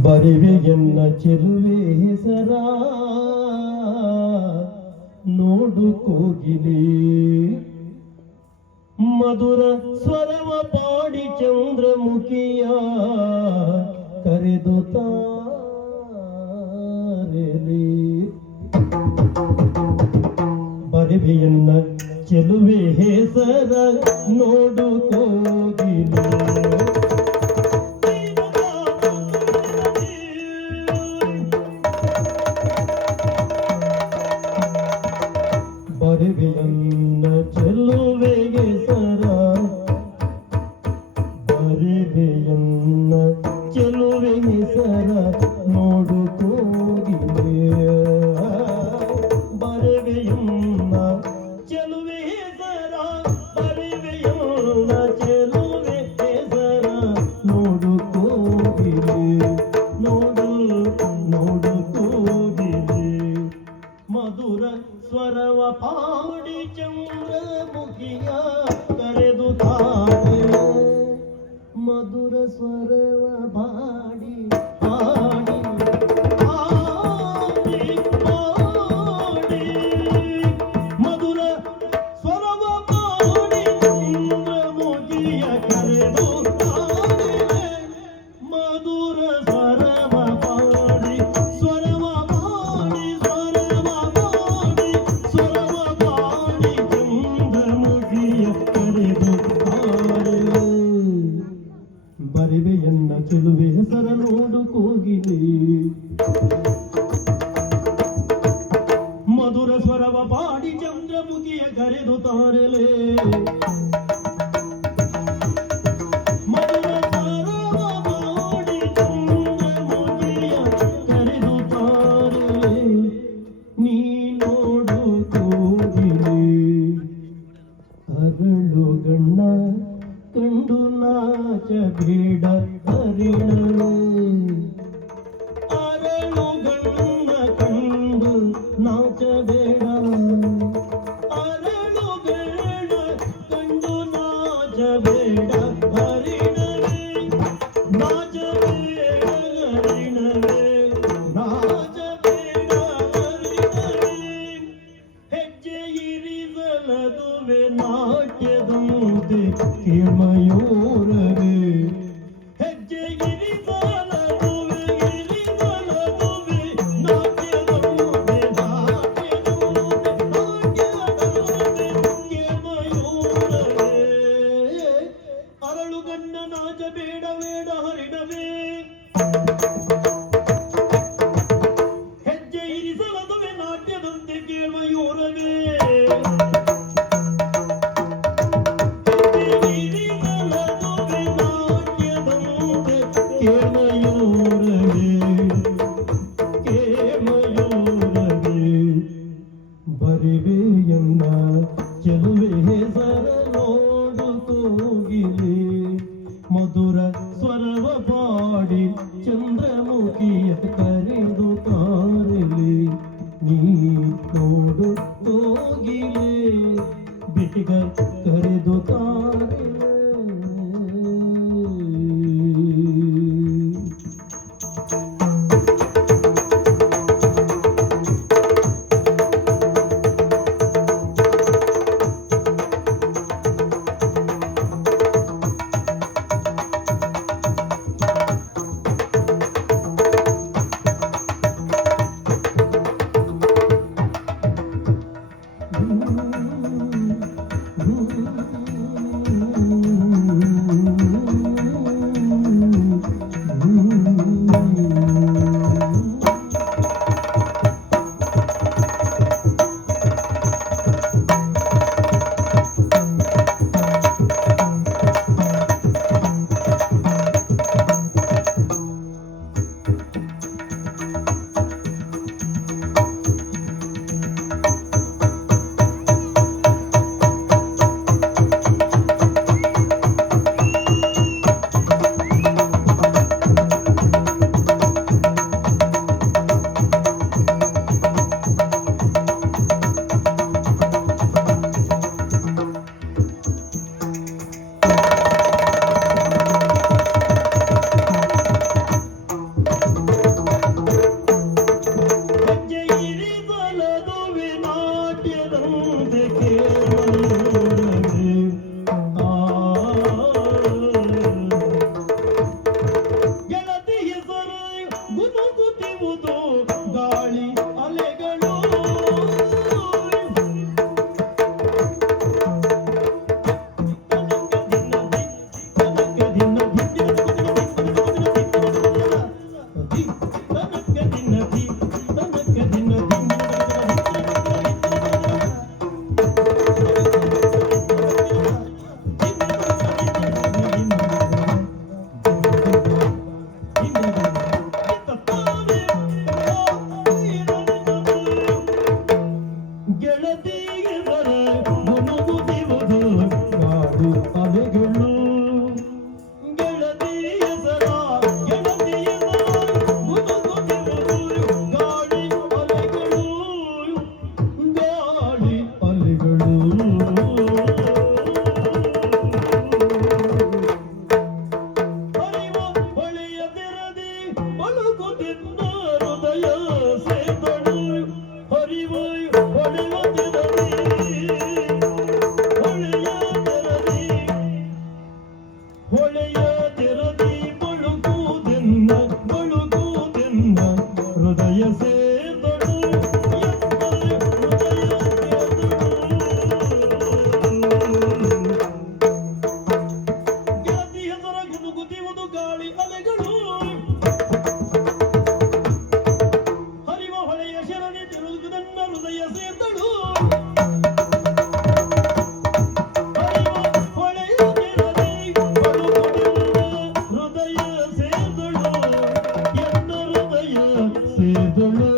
ಬರಿವೆಯನ್ನ ಚೆಲುವೆ ಹೆಸರ. ನೋಡು ಕೋಗಿಲಿ. ಮಧುರ ಸ್ವರವ ಪಾಡಿ ಚಂದ್ರಮುಖಿಯ ಕರೆದು ತಾರೆಲಿ. ಬರಿವೆಯನ್ನ ಚೆಲುವೆ ಹೆಸರ. ನೋಡು ಕೋಗಿಲೆ. ಚೆಲುವೆಗೆ ಸರ ನೋಡು ಕೋಗಿಲೆ. ಬರಿವೆಯನ್ನ ಚೆಲುವೆ ಸರ ಬರಿವೆಯನ್ನ ಚೆಲುವೆ ಸರ ನೋಡು ಕೋಗಿಲೆ. ನೋಡು ನೋಡು ಮಧುರ ಸ್ವರವ ಪಾಡಿ ಚಂದ್ರಮುಖಿಯ ಕರೆದು ತಾರೆ ಮಧುರ ಸ್ವರವ ಪಾಡಿ ಪಾಡಿ ಪಾಡಿ ಚಂದ್ರಮುಖಿಯ ಕರೆದು ತಾರಲೇ. ಕಂಡು ನಾಚ ಬೇಡ ಚಂದ್ರಮುಖಿಯ ನಾಟ್ಯದಂತೆ ಕಿಮಯೂರವೇ ಹೆಜ್ಜೆ ಕಿಮಯೂರವೇ ಅರಳುಗಣ್ಣ ನಾಚ ಬೇಡ ಬೇಡ ಹರಿಣವೇ. ಬರಿವೆಯನ್ನ ಚೆಲುವೆ ಸೇತಳು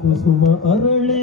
ಕುಸುಮ ಅರಳಿ